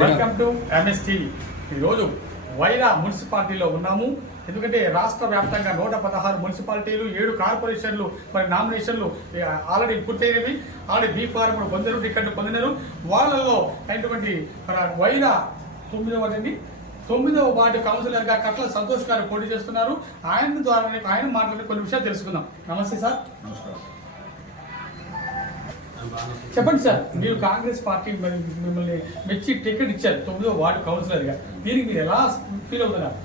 Welcome to MS TV. ఈరోజు వైరా మున్సిపాలిటీలో ఉన్నాము. ఎందుకంటే రాష్ట్ర వ్యాప్తంగా 116 మున్సిపాలిటీలు, 7 కార్పొరేషన్లు మరి నామినేషన్లు ఆల్రెడీ పూర్తయినవి. ఆల్రెడీ బీ ఫార్మ్ పొందారు, టికెట్లు పొందినారు. వాళ్ళలో అయినటువంటి మన వైరా 9వ వార్డు కౌన్సిలర్గా కట్ల సంతోష్ గారు పోటీ చేస్తున్నారు. ఆయన ద్వారా ఆయన మాట్లాడి కొన్ని విషయాలు తెలుసుకుందాం. నమస్తే సార్. నమస్కారం. చెప్పండి సార్, మీరు కాంగ్రెస్ పార్టీ మరి మిమ్మల్ని మెచ్చి టికెట్ ఇచ్చారు 9వ వార్డు కౌన్సిలర్గా. దీనికి మీరు ఎలా ఫీల్ అవుతున్నారు?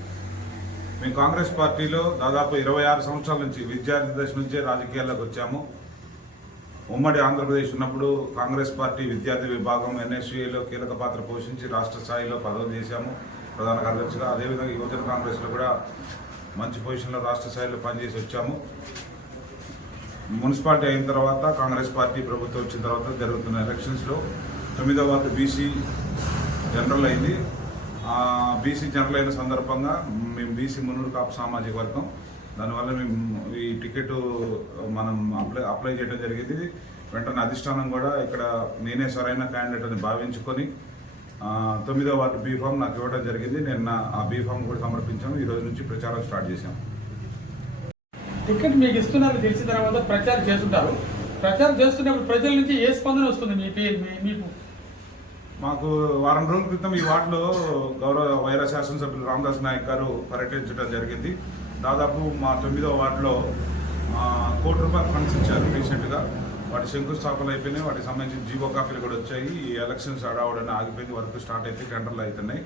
మేము కాంగ్రెస్ పార్టీలో దాదాపు 26 సంవత్సరాల నుంచి విద్యార్థి దశ నుంచే రాజకీయాల్లోకి వచ్చాము. ఉమ్మడి ఆంధ్రప్రదేశ్ ఉన్నప్పుడు కాంగ్రెస్ పార్టీ విద్యార్థి విభాగం ఎన్ఎస్యూఏలో కీలక పాత్ర పోషించి రాష్ట్ర స్థాయిలో పదవి చేశాము ప్రధాన కార్యదర్శిగా. అదేవిధంగా యువజన కాంగ్రెస్లో కూడా మంచి పొజిషన్లో రాష్ట్ర స్థాయిలో పనిచేసి వచ్చాము. మున్సిపాలిటీ అయిన తర్వాత కాంగ్రెస్ పార్టీ ప్రభుత్వం వచ్చిన తర్వాత జరుగుతున్న ఎలక్షన్స్లో 9వ వార్డు బీసీ జనరల్ అయింది. బీసీ జనరల్ అయిన సందర్భంగా మేము బీసీ మున్నూరు కాపు సామాజిక వర్గం, దానివల్ల మేము ఈ టికెట్ మనం అప్లై చేయడం జరిగింది. వెంటనే అధిష్టానం కూడా ఇక్కడ నేనే సరైన క్యాండిడేట్ అని భావించుకొని 9వ వార్డు బీఫామ్ నాకు ఇవ్వడం జరిగింది. నేను ఆ బీఫామ్ కూడా సమర్పించాము. ఈ రోజు నుంచి ప్రచారం స్టార్ట్ చేశాము. టికెట్ మీకు ఇస్తున్నారని తెలిసిన తర్వాత ప్రచారం చేస్తుంటారు. ప్రచారం చేస్తున్నప్పుడు ప్రజల నుంచి ఏ స్పందన వస్తుంది మీకు? మాకు వారం రోజుల క్రితం ఈ వార్డులో గౌరవ వైరా శాసనసభ్యులు రామదాస్ నాయక్ గారు పర్యటించడం జరిగింది. దాదాపు మా 9వ వార్డులో ₹1 కోటి ఫండ్స్ ఇచ్చారు రీసెంట్గా. వాటి శంకుస్థాపనలు అయిపోయినాయి. వాటికి సంబంధించిన జీవో కాపీలు కూడా వచ్చాయి. ఈ ఎలక్షన్స్ అడావడని ఆగిపోయింది, వర్క్ స్టార్ట్ అయితే టెండర్లు అవుతున్నాయి.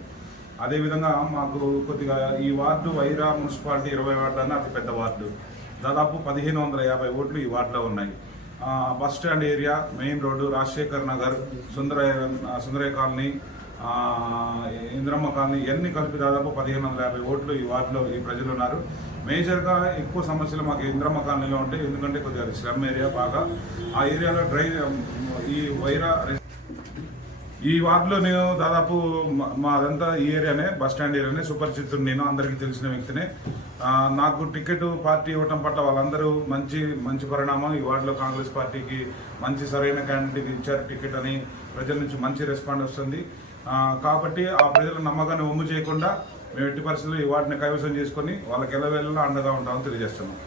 అదేవిధంగా మాకు కొద్దిగా ఈ వార్డు వైరా మున్సిపాలిటీ 20 వార్డులన్న అతిపెద్ద వార్డు. దాదాపు 1550 ఓట్లు ఈ వార్డులో ఉన్నాయి. Bus stand area, main road, Rajasekhar Nagar, Sundarayya colony, Indiramma colony ఇవన్నీ కలిపి దాదాపు 1550 ఓట్లు ఈ వార్డులో ఈ ప్రజలు ఉన్నారు. మేజర్గా ఎక్కువ సమస్యలు మాకు ఇంద్రమ్మ కాలనీలో ఉంటాయి. ఎందుకంటే కొద్దిగా స్లమ్ ఏరియా బాగా. ఆ ఏరియాలో ఈ వైరా ఈ వార్డులో నేను దాదాపు మాదంతా ఈ ఏరియానే, బస్ స్టాండ్ ఏరియానే, సుపరిచితుడు నేను, అందరికీ తెలిసిన వ్యక్తినే. నాకు టికెట్ పార్టీ ఇవ్వటం పట్ల వాళ్ళందరూ మంచి పరిణామం. ఈ వార్డులో కాంగ్రెస్ పార్టీకి మంచి సరైన క్యాండిడేట్ ఇచ్చారు టికెట్ అని ప్రజల నుంచి మంచి రెస్పాండ్ వస్తుంది. కాబట్టి ఆ ప్రజల నమ్మకాన్ని ఒమ్ము చేయకుండా మేము ఎట్టి పరిస్థితుల్లో ఈ వార్డుని కైవసం చేసుకొని వాళ్ళకి ఎల్లవేళలా అండగా ఉంటామని తెలియజేస్తున్నాం.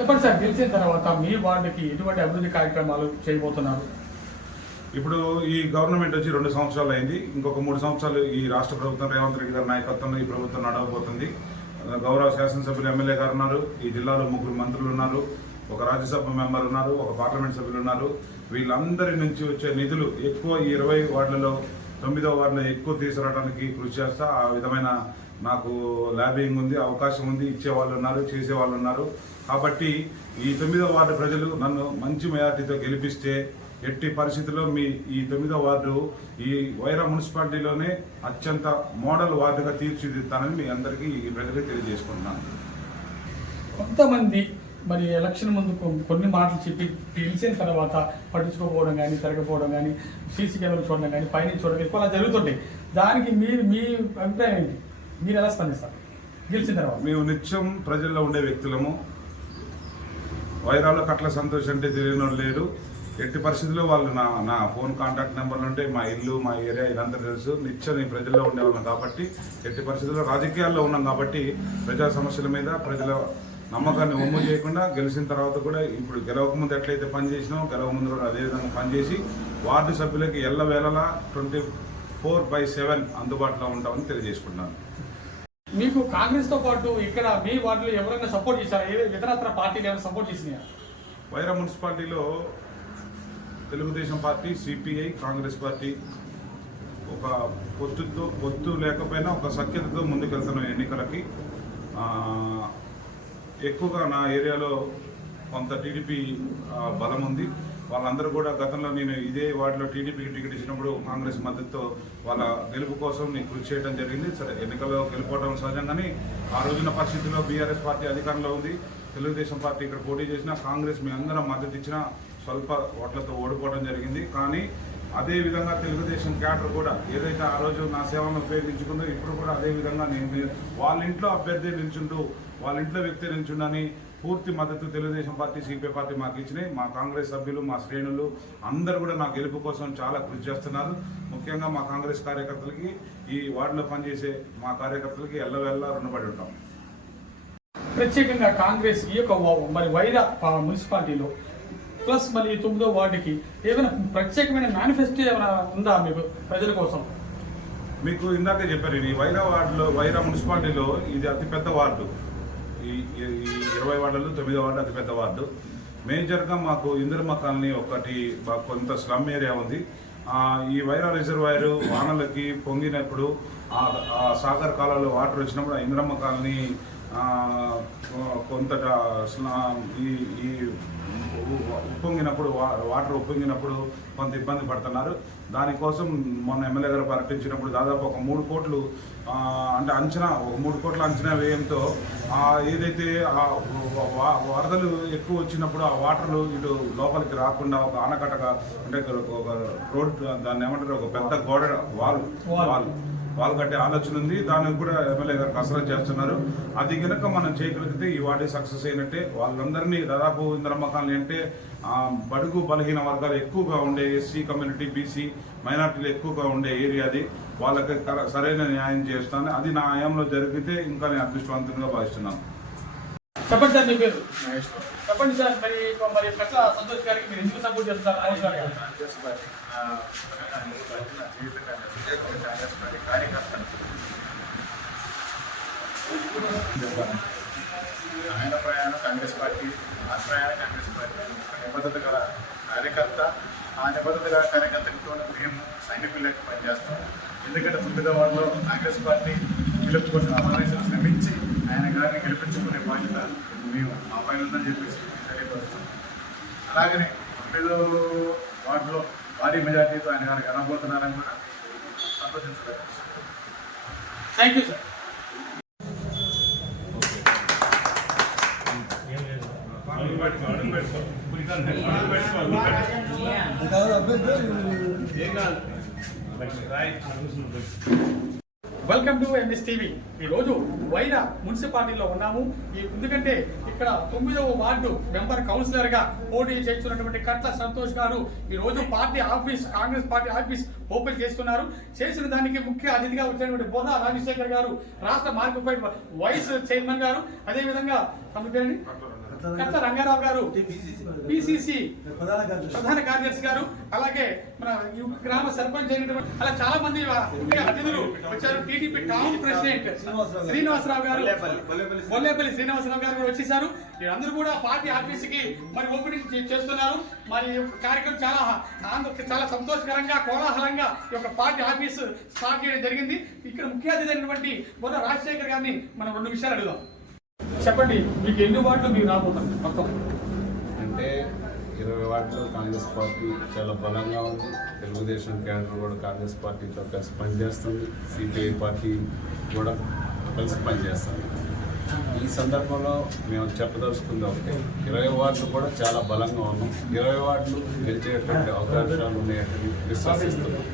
చెప్పండి సార్, గెలిచిన తర్వాత మీ వార్డుకి ఎటువంటి అభివృద్ధి కార్యక్రమాలు చేయబోతున్నారు? ఇప్పుడు ఈ గవర్నమెంట్ వచ్చి 2 సంవత్సరాలు అయింది. ఇంకొక 3 సంవత్సరాలు ఈ రాష్ట్ర ప్రభుత్వం రేవంత్ రెడ్డి గారి నాయకత్వంలో ఈ ప్రభుత్వం నడవబోతుంది. గౌరవ శాసనసభ్యులు ఎమ్మెల్యే గారు ఉన్నారు. ఈ జిల్లాలో 3 మంత్రులు ఉన్నారు, ఒక రాజ్యసభ మెంబర్ ఉన్నారు, ఒక పార్లమెంట్ సభ్యులు ఉన్నారు. వీళ్ళందరి నుంచి వచ్చే నిధులు ఎక్కువ ఈ 20 వార్డులలో 9వ వార్డులో ఎక్కువ తీసుకురావడానికి కృషి చేస్తా. ఆ విధమైన నాకు ల్యాబింగ్ ఉంది, అవకాశం ఉంది. ఇచ్చేవాళ్ళు ఉన్నారు, చేసేవాళ్ళు ఉన్నారు. కాబట్టి ఈ 9వ వార్డు ప్రజలు నన్ను మంచి మెజార్టీతో గెలిపిస్తే ఎట్టి పరిస్థితుల్లో ఈ 9వ వార్డు ఈ వైరా మున్సిపాలిటీలోనే అత్యంత మోడల్ వార్డుగా తీర్చిదిద్దానని మీ అందరికీ ఈ ప్రజలకు తెలియజేసుకుంటున్నాను. కొంతమంది మరి ఎలక్షన్ ముందు కొన్ని మాటలు చెప్పి తెలిసిన తర్వాత పట్టించుకోకపోవడం కానీ, తిరగకపోవడం కానీ, సీసీ కెమెరాలు చూడడం కానీ, పైన చూడడం ఎక్కువ అలా జరుగుతుంటాయి. దానికి మీ అభిప్రాయం ఏంటి? మీరు ఎలా స్పందిస్తారు గెలిచిన తర్వాత? మేము నిత్యం ప్రజల్లో ఉండే వ్యక్తులము. వైరాలో కట్ల సంతోష్ అంటే తెలియని వాళ్ళు లేరు. ఎట్టి పరిస్థితుల్లో వాళ్ళు నా ఫోన్ కాంటాక్ట్ నెంబర్లు ఉంటే మా ఇల్లు, మా ఏరియా ఇదంతా తెలుసు. నిత్యం నేను ప్రజల్లో ఉండేవాళ్ళం కాబట్టి, ఎట్టి పరిస్థితుల్లో రాజకీయాల్లో ఉన్నాం కాబట్టి ప్రజా సమస్యల మీద ప్రజల నమ్మకాన్ని ఒమ్ము చేయకుండా గెలిచిన తర్వాత కూడా ఇప్పుడు గెలవకముందు ఎట్లయితే పనిచేసినామో గెలవకముందు కూడా అదేవిధంగా పనిచేసి వార్డు సభ్యులకి ఎల్లవేళలా 24/7 అందుబాటులో ఉంటామని తెలియజేసుకుంటున్నాను. మీకు కాంగ్రెస్ తో పాటు ఇక్కడ మీ వార్డులో ఎవరైనా సపోర్ట్ చేశారా? ఇతరత్ర పార్టీలు ఏమైనా సపోర్ట్ చేసినాయా? వైరా మున్సిపాలిటీలో Telugu Desam party, CPI, Congress party ఒక పొత్తు లేకపోయినా ఒక సఖ్యతతో ముందుకెళ్తున్న ఎన్నికలకి. ఎక్కువగా నా ఏరియాలో కొంత టీడీపీ బలం ఉంది. వాళ్ళందరూ కూడా గతంలో నేను ఇదే వార్డులో టీడీపీకి టికెట్ ఇచ్చినప్పుడు కాంగ్రెస్ మద్దతుతో వాళ్ళ గెలుపు కోసం నేను కృషి చేయడం జరిగింది. సరే, ఎన్నికల్లో గెలుపోవడం సహజంగానే ఆ రోజున పరిస్థితుల్లో బీఆర్ఎస్ పార్టీ అధికారంలో ఉంది, తెలుగుదేశం పార్టీ ఇక్కడ పోటీ చేసిన కాంగ్రెస్ మీ అందరం మద్దతు ఇచ్చిన స్వల్ప ఓట్లతో ఓడిపోవడం జరిగింది. కానీ అదేవిధంగా తెలుగుదేశం క్యాడర్ కూడా ఏదైతే ఆ రోజు నా సేవలను ఉపయోగించుకుందో ఇప్పుడు కూడా అదేవిధంగా నేను వాళ్ళ ఇంట్లో అభ్యర్థి నిల్చుంటూ వాళ్ళ ఇంట్లో వ్యక్తి నిల్చుండని పూర్తి మద్దతు తెలుగుదేశం పార్టీ, సిపిఐ పార్టీ మాకు ఇచ్చినాయి. మా కాంగ్రెస్ సభ్యులు, మా శ్రేణులు అందరూ కూడా నా గెలుపు కోసం చాలా కృషి చేస్తున్నారు. ముఖ్యంగా మా కాంగ్రెస్ కార్యకర్తలకి, ఈ వార్డులో పనిచేసే మా కార్యకర్తలకి ఎల్లవెల్లా రుణపడి ఉంటాం. ప్రత్యేకంగా కాంగ్రెస్ ఈ యొక్క మరి వైరా మున్సిపాలిటీలో ప్లస్ మరి 9వ వార్డుకి ఏదైనా ప్రత్యేకమైన మేనిఫెస్టో ఏమైనా ఉందా మీకు ప్రజల కోసం? మీకు ఇందాకే చెప్పారు, ఇది వైరా వార్డులో, వైరా మున్సిపాలిటీలో ఇది అతిపెద్ద వార్డు. ఈ 20 వార్డులు 9వ వార్డు అతిపెద్ద వార్డు. మేజర్గా మాకు ఇందిరమ్మ కాలనీ ఒకటి కొంత స్లమ్ ఏరియా ఉంది. ఈ వైరా రిజర్వాయర్ వానలకి పొంగినప్పుడు ఆ సాగర్ కాలంలో వాటర్ వచ్చినప్పుడు ఆ ఇందిరమ్మ కాలనీ కొంత ఈ ఉప్పొంగినప్పుడు వాటర్ ఉప్పొంగినప్పుడు కొంత ఇబ్బంది పడుతున్నారు. దానికోసం మొన్న ఎమ్మెల్యే గారు పర్యటించినప్పుడు దాదాపు ఒక 3 కోట్లు అంటే అంచనా, ఒక 3 కోట్ల అంచనా వ్యయంతో ఏదైతే వరదలు ఎక్కువ వచ్చినప్పుడు ఆ వాటర్లు ఇటు లోపలికి రాకుండా ఒక ఆనకట్టగా, అంటే ఒక రోడ్, దాన్ని ఏమంటారు, ఒక పెద్ద గోడ వాల్ కట్టే ఆలోచన ఉంది. దానికి కూడా ఎమ్మెల్యే గారు కసరత్తు చేస్తున్నారు. అది కనుక మనం చేయగలిగితే ఈ వార్డు సక్సెస్ అయినట్టే. వాళ్ళందరినీ దాదాపు ఇందిరమ్మ కాలనీ అంటే బడుగు బలహీన వర్గాలు ఎక్కువగా ఉండే ఎస్సీ కమ్యూనిటీ, బీసీ మైనార్టీలు ఎక్కువగా ఉండే ఏరియా అది. వాళ్ళకి సరైన న్యాయం చేస్తాను. అది నా హయాంలో జరిగితే ఇంకా నేను అదృష్టవంతంగా భావిస్తున్నాను. చెప్పండి సార్, మీ పేరు? చెప్పండి సార్, మరి పట్ల సంతోష్ గారికి మీరు ఎందుకు సపోర్ట్ చేస్తారు? ఆయన ప్రయాణం కాంగ్రెస్ పార్టీ, ఆ ప్రయాణం కాంగ్రెస్ పార్టీ. నిబద్ధత గల కార్యకర్త, ఆ నిబద్ధత గల కార్యకర్తలతో మేము సైనికులకు పనిచేస్తాం. ఎందుకంటే 9వ వార్డులో కాంగ్రెస్ పార్టీ గెలుపుకొని అమరావతిని శ్రమించి ఆయన గారిని గెలిపించుకునే బాధ్యత మేము మా పైన ఉందని చెప్పేసి తెలియపరుస్తాం. అలాగనే 9వ వార్డులో భారీ మెజార్టీతో ఆయన గారికి అనబోతున్నారని కూడా సంతోషించలేదు. Thank you sir. Welcome to MS TV. ఈరోజు వైరా మున్సిపాలిటీలో ఉన్నాము. ఎందుకంటే ఇక్కడ 9వ వార్డు మెంబర్ కౌన్సిలర్ గా పోటీ చేస్తున్నటువంటి కట్ల సంతోష్ గారు ఈరోజు party office, Congress party office open చేస్తున్నారు. చేసిన దానికి ముఖ్య అతిథిగా వచ్చినటువంటి బొర్రా రాజశేఖర్ గారు, రాష్ట్ర మార్కెట్ వైస్ చైర్మన్ గారు, అదేవిధంగా కట్ల రంగారావు గారు, పిసిసి ప్రధాన కార్యదర్శి గారు, అలాగే మన గ్రామ సర్పంచ్ అయినటువంటి అలా చాలా మంది ముఖ్య అతిథులు వచ్చారు. టీడీపీ టౌన్ ప్రెసిడెంట్ శ్రీనివాసరావు గారు, గొల్లేపల్లి శ్రీనివాసరావు గారు కూడా వచ్చేసారు. వీరందరూ కూడా పార్టీ ఆఫీస్ కి మరి ఓపెనింగ్ చేస్తున్నారు. మరి కార్యక్రమం చాలా సంతోషకరంగా, కోలాహలంగా ఈ యొక్క పార్టీ ఆఫీస్ స్టార్ట్ చేయడం జరిగింది. ఇక్కడ ముఖ్య అతిథి అయినటువంటి బొర్రా రాజశేఖర్ గారిని మనం 2 విషయాలు అడుగుదాం. చెప్పండి, మీకు ఎన్ని వార్డులు మీరు రాబోతుంది మొత్తం? అంటే 20 వార్డులు కాంగ్రెస్ పార్టీ చాలా బలంగా ఉంది. తెలుగుదేశం క్యాడర్ కూడా కాంగ్రెస్ పార్టీతో కలిసి పనిచేస్తుంది. సిపిఐ పార్టీ కూడా కలిసి పనిచేస్తుంది. ఈ సందర్భంలో మేము చెప్పదలుచుకుంది ఒకటే, 20 వార్డులు కూడా చాలా బలంగా ఉన్నాం. 20 వార్డులు గెలిచేటువంటి అవకాశాలు ఉన్నాయని విశ్వసిస్తున్నాం.